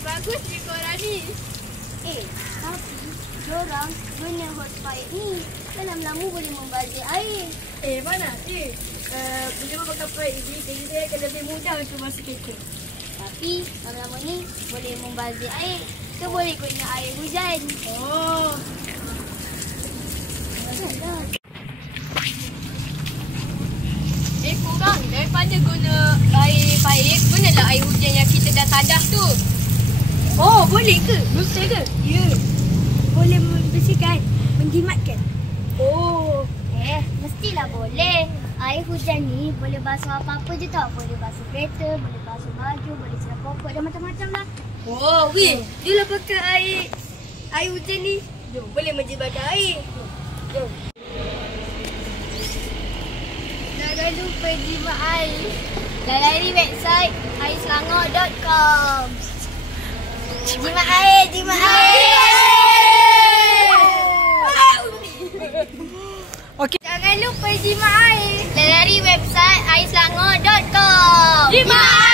Bagus ni korang ni. Tapi diorang guna hotpie ni dalam lama boleh membazir air. Mana? Bila pakai pipe ini, jadi dia akan lebih mudah untuk masuk kereta. Tapi lama-lama ni boleh membazir air. Kita boleh guna air hujan. Oh. Korang daripada guna air paip, gunalah air hujan yang kita dah tadah tu. Oh, boleh ke? Betul ke? Ya. Boleh membersihkan, menjimatkan. Oh. Mestilah boleh. Air hujan ni boleh basuh apa-apa je tau. Boleh basuh kereta, boleh basuh baju, boleh siram pokok dan macam-macam lah. Oh, weh. Jomlah pakai air hujan ni. Jom, boleh menjimatkan air. Jom. Jangan lupa jimat air. Layari website airselangor.com. Jimat air, jimat air. Okey. Jangan lupa jimat air. Layari website airselangor.com. Jimat air.